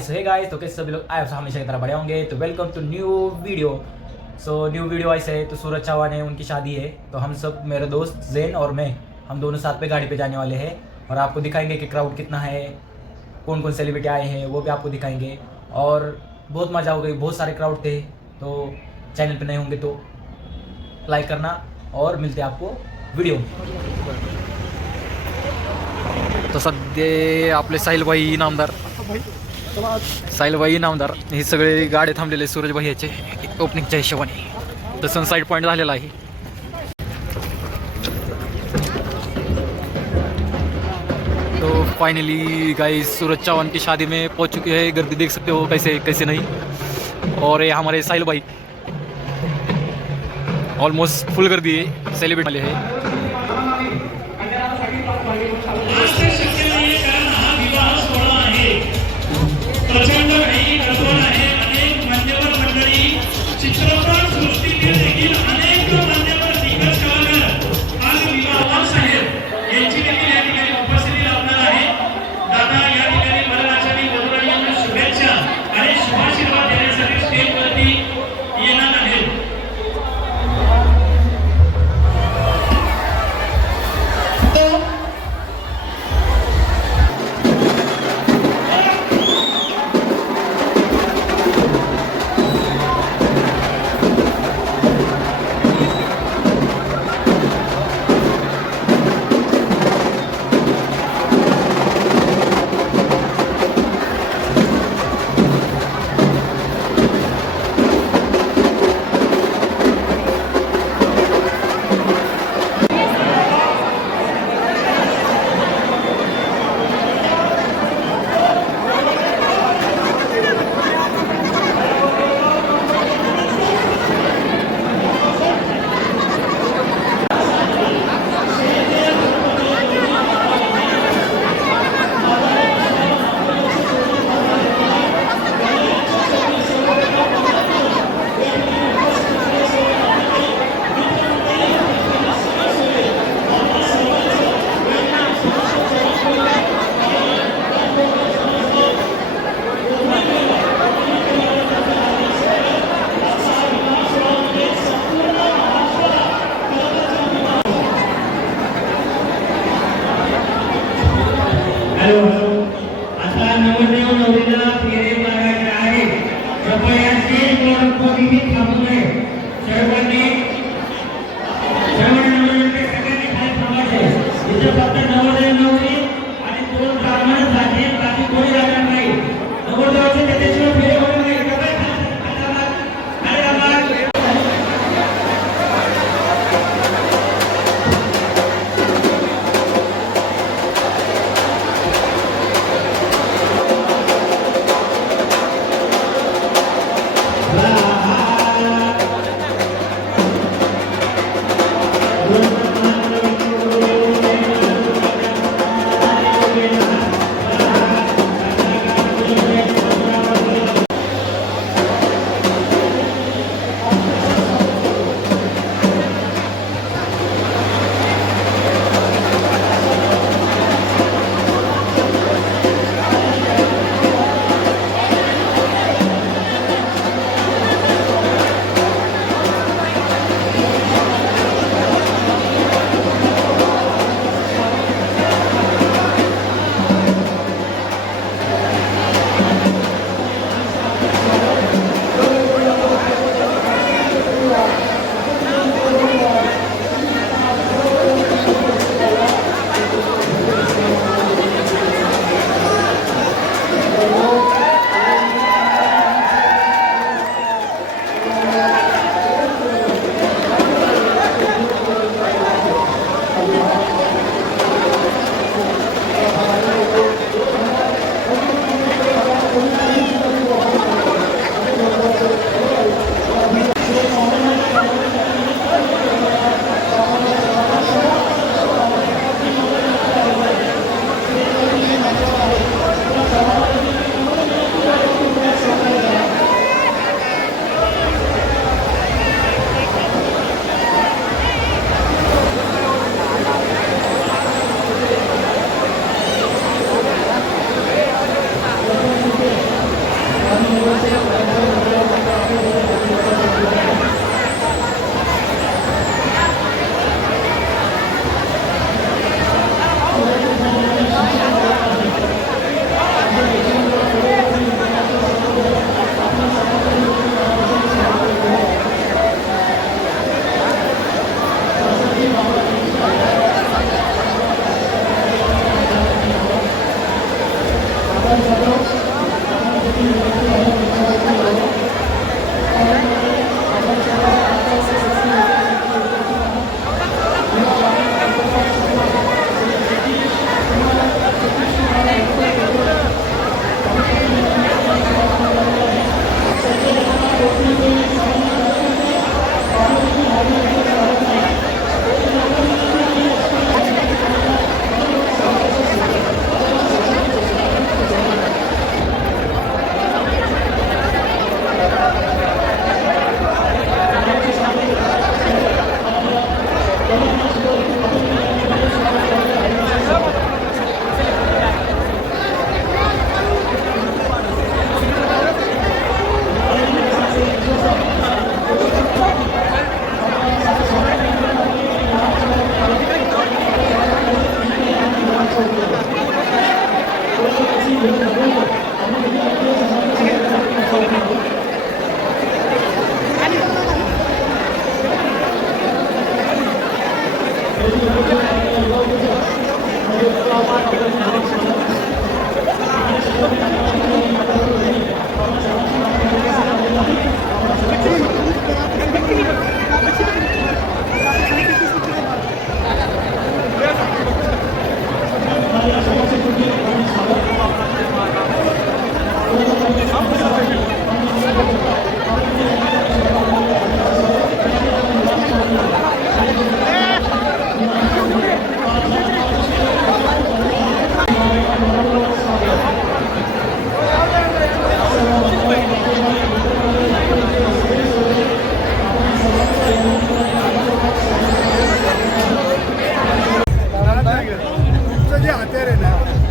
Guys तो कैसे सभी लोग आए हमेशा की तरह बड़े होंगे। तो welcome to new video. New video ऐसे है तो सूरज चौहान है, उनकी शादी है, तो हम सब मेरे दोस्त जैन और मैं हम दोनों साथ पे गाड़ी पे जाने वाले हैं और आपको दिखाएंगे कि क्राउड कितना है, कौन कौन सेलिब्रिटी आए हैं वो भी आपको दिखाएंगे और बहुत मज़ा हो गई, बहुत सारे क्राउड थे। तो चैनल पे नए होंगे तो लाइक करना और मिलते हैं आपको वीडियो में। तो सध्या आपले साहिलभाई इनामदार हे सगळे गाडे थांबलेले सूरजभाई याचे ओपनिंगच्या हिशोबाने. तर सनसाईड पॉईंट झालेला आहे. तो फाइनली गाइस सूरज चौहान की शादी में पहुंच चुके हैं. गर्दी देख सकते हो कैसे कैसे नहीं. और ये हमारे साहिल भाई ऑलमोस्ट फुल गर्दी है, सेलिब्रेट वाले हैं. प्रचंड घाई गडबड आहे. अनेक मान्यवर मंडळी, चित्रपट सृष्टीतील देखील अनेक मान्यवर दिग्गज कलाकार आज विवाह साहेब यांची देखील या ठिकाणी उपस्थिती लाभणार आहे. दादा या ठिकाणी वरराजा आणि वधूराणी यांना शुभेच्छा आणि शुभाशीर्वाद देण्यासाठी स्टेजवरती येणार आहेत.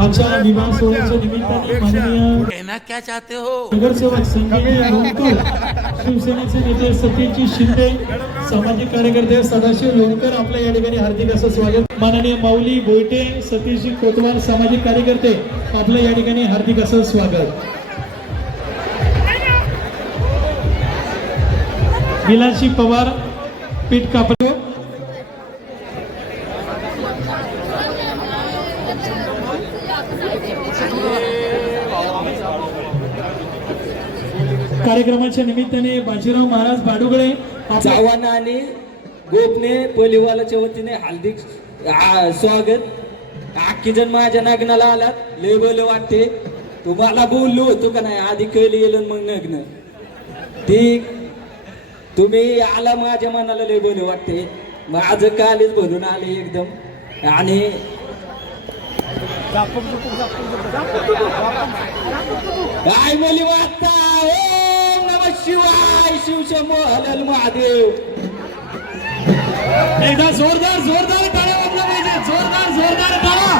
आमच्या विवाह सोहळ्याच्या निमित्ताने माननीय कहना क्या चाहते हो नगरसेवक संजय लोणकर, शिवसेनेचे नेते सत्यजित शिंदे, सामाजिक कार्यकर्ते सदाशिव लोणकर, आपल्या या ठिकाणी हार्दिक असं स्वागत. माननीय माऊली बोयटे, सतीशजी कोतवाल, सामाजिक कार्यकर्ते, आपलं या ठिकाणी हार्दिक असं स्वागत. विलासी पवार, पीठ कापड. कार्यक्रमाच्या निमित्ताने बाजीराव महाराज बाडुगळे, चव्हाण आणि गोपने पलिवालाच्या वतीने हार्दिक स्वागत. अख्खी जण माझ्या नग्नाला आलात, लय बोल वाटते. तुम्हाला बोललो होतो का नाही आधी कळलं गेलं मग नग्न ठीक. तुम्ही आला माझ्या मनाला लय बोल वाटते. माझं कालीच भरून आले एकदम. आणि काय बोली वाटता. ओम नमः शिवाय, शिवशंभो हलल महादेव. एकदा जोरदार जोरदार टाळ्या वाजल्या पाहिजे, जोरदार जोरदार टाळ्या.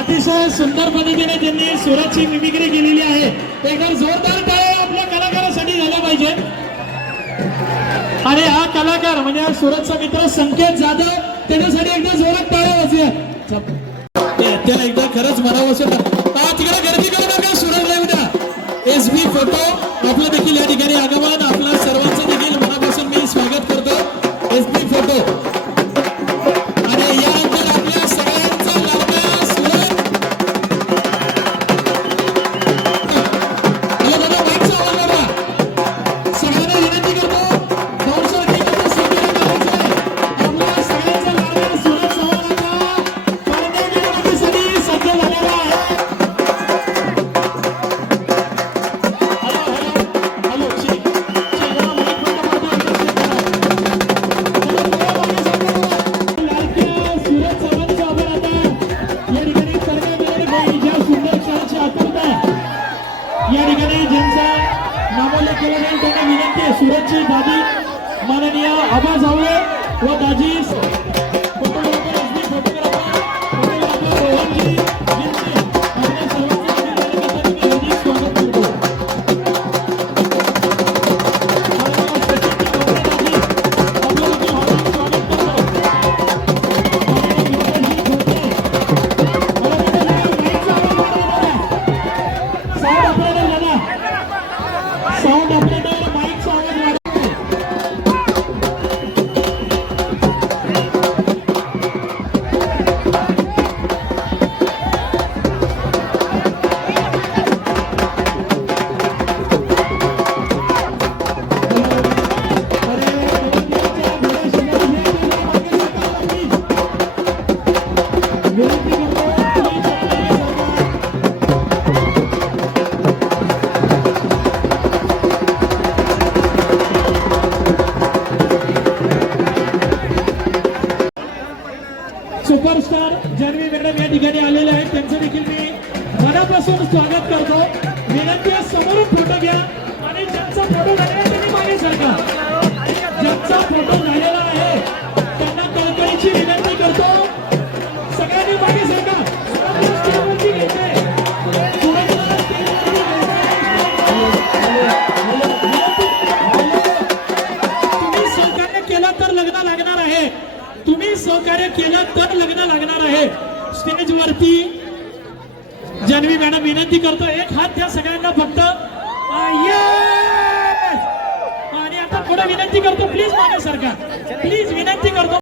अतिशय सुंदर पद्धतीने त्यांनी सुराची मिमिक्री केलेली आहे. एकदा जोरदार टाळ्या आपल्या कलाकारासाठी झाल्या पाहिजे. आणि हा कलाकार म्हणजे हा सुरतचा मित्र संकेत जाधव, त्याच्यासाठी एकदा जोरात टाळ्या वाजूया. त्याला एकदा खरंच मनावर तिकडे गर्दी करू नका. सुरतला उद्या SB फोटो आपलं देखील या ठिकाणी आगमन. आपल्या सर्वांचं देखील मनापासून मी स्वागत करतो. SB फोटो आणि यानंतर आपल्या सगळ्यांचा लाडका सुरत. दादा माईकचा आवाज वाढवा. सगळ्यांना विनंती करतो, दौडसर ठिकाणी संकेत करायचं आहे. आपल्या सगळ्यांचा लाडका सुरत समाजाचा पारणे मिरवणुकीसाठी सज्ज झालेला आहे. या ठिकाणी ज्यांचा नामोल्लेख केला जाईल त्यांना विनंती आहे. सुरतची दादी माननीय आबा जावळे व दाजी फोटोग्राफर, SB फोटोग्राफर, फोटोग्राफर रोहनजी यांचे आपल्या सर्वांचे हार्दिक स्वागत करतो. साऊंड ऑपरेटर माईकचा आवाज वाढवा. सुपरस्टार जान्हवी मॅडम या ठिकाणी आलेले आहेत. त्यांचं देखील मी मनापासून स्वागत करतो. विनंती आहे, समोरून फोटो घ्या आणि ज्यांचा फोटो झालेला आहे त्यांनी मागे सरका. ज्यांचा फोटो झालेला आहे त्यांना कळकळीची विनंती करतो, सगळ्यांनी मागे सरका. स्टेजवरती घ्यायचंय. तुम्ही सहकार्य केलं तर लग्न लागणार आहे. तुम्ही सहकार्य केलं तर लग्न लागणार आहे. स्टेजवरती जान्हवी मॅडम विनंती करतो, एक हात द्या सगळ्यांना फक्त. Yes! आणि आता पुढे विनंती करतो, प्लीज मागे सरका, प्लीज विनंती करतो.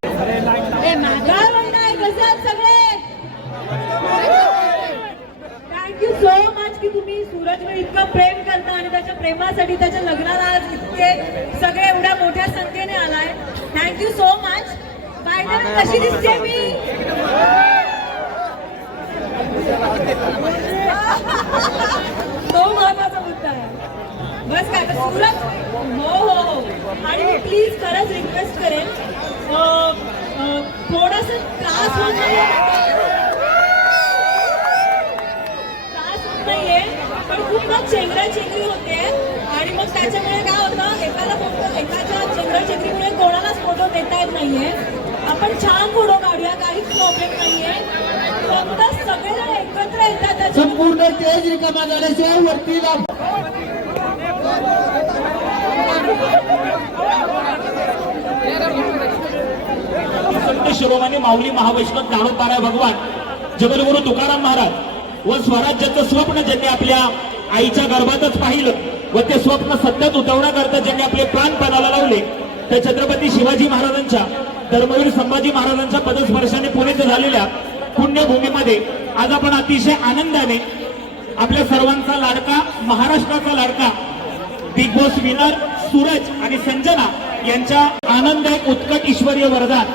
थँक्यू सो मच की तुम्ही सूरजवर इतकं प्रेम करता आणि त्याच्या प्रेमासाठी त्याच्या लग्नाला आज इतके सगळे एवढ्या मोठ्या संख्येने आलाय. Thank you so much. By the way कशी दिसते मी? तो महत्वाचा मुद्दा आहे. बस का आता सुरत हो आणि मी प्लीज खरंच रिक्वेस्ट करेन थोडस त्रास होत नाहीये पण खूप ना चेंगराचेंगरी होते आणि मग त्याच्यामुळे काय होतं एकाच्या चेंगराचेंगरीमुळे कोणालाच फोटो देता येत नाहीये. आपण छान फोटो काढूया, काहीच प्रॉब्लेम नाहीये. फक्त सगळेजण एकत्र येतात संपूर्ण स्टेज रिकामा झाल्याशिवाय वरती संत शिरोमणी माऊली महावैष्णव ज्ञानोबाराय भगवान जगद्गुरु तुकाराम महाराज व स्वराज्याचं स्वप्न ज्यांनी आपल्या आईच्या गर्भातच पाहिलं व ते स्वप्न सत्यात उतरवण्याकरता ज्यांनी आपले प्राण पणाला लावले त्या छत्रपती शिवाजी महाराजांच्या धर्मवीर संभाजी महाराजांच्या पदस्पर्शाने पुनीत झालेल्या पुण्यभूमीमध्ये आज आपण अतिशय आनंदाने आपल्या सर्वांचा लाडका महाराष्ट्राचा लाडका बिग बॉस विनर सूरज आणि संजना यांच्या आनंददायक उत्कट ईश्वरीय वरदान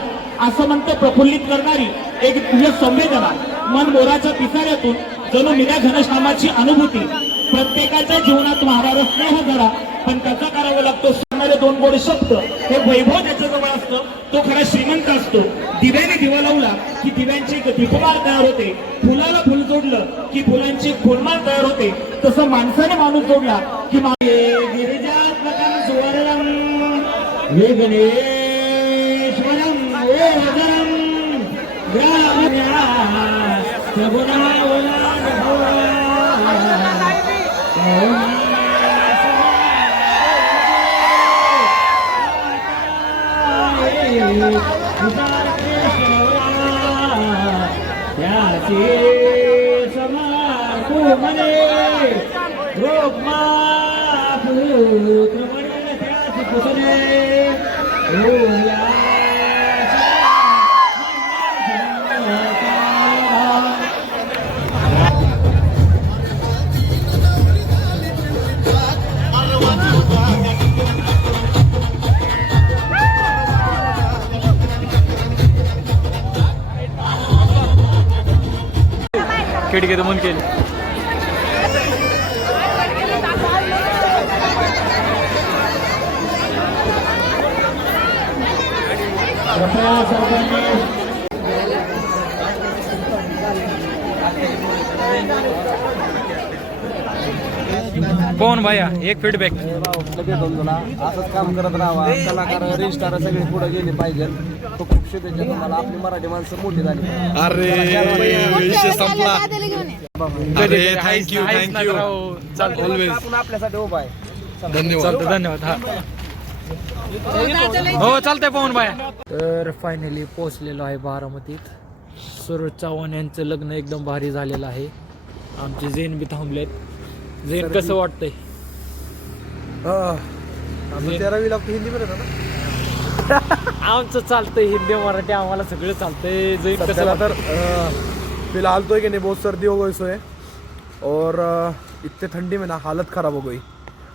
असं म्हणतं प्रफुल्लित करणारी एक दिव्य संवेदना मन मोराच्या पिसाऱ्यातून जणू निऱ्या घनश्यामाची अनुभूती प्रत्येकाच्या जीवनात वाहणारा स्नेह जरा पण त्याचा करावा लागतो. सांगणारे दोन गोड शब्द हे वैभव ज्याच्याजवळ असतं तो खरा श्रीमंत असतो. दिव्याने दिवा लावला की दिव्यांची एक दीपमाळ तयार होते. फुलाला फुल जोडलं की फुलांची एक फुलमाळ तयार होते. तसं माणसाने माणूस जोडला की गिरिजात्मकं सुवर्णं विघ्नेश्वरं ओजरं ग्राम्या सगुणावला त्याचे समापू म्हणे रोगमा पुत्र म्हणे त्याचे पुतणे खिडकी बंद केली. कोण भैया एक फीडबॅक असंच काम करत राहावा. कलाकार रजिस्टार सगळे पुढे गेले पाहिजे. तो खूप शुभेच्छा तुम्हाला. आपली मराठी माणसं मोठी झाली. विषय संपला. अरे थँक्यू आपण आपल्यासाठी उभा आहे. धन्यवाद. हा हो चालतंय पवन भाया. तर फायनली पोहोचलेलो आहे बारामतीत. सूरज चव्हाण यांचं लग्न एकदम भारी झालेलं आहे. आमचे जैन बी थांबलेत. जैन कसं वाटतंय? आमचं चालतंय हिंदी मराठी आम्हाला सगळं चालतंय. जैन कसं तर फिलहाल तो है कि नहीं बहुत सर्दी हो गई सो है और इतने ठंडी में ना हालत खराब हो गई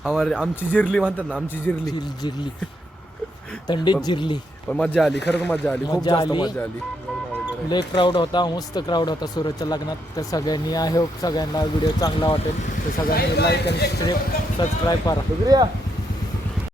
हमारे. आमची जिरली म्हणतात ना, आमची जिरली थंडीत जिरली. पण मजा आली, खरंच मजा आली, खूप जास्त मजा आली. लय क्राऊड होता, मस्त क्राऊड होता सूरजच्या लग्नात. तर सगळ्यांनी आय होप सगळ्यांना व्हिडिओ चांगला वाटेल. तर सगळ्यांनी लाईक आणि सबस्क्राईब करा.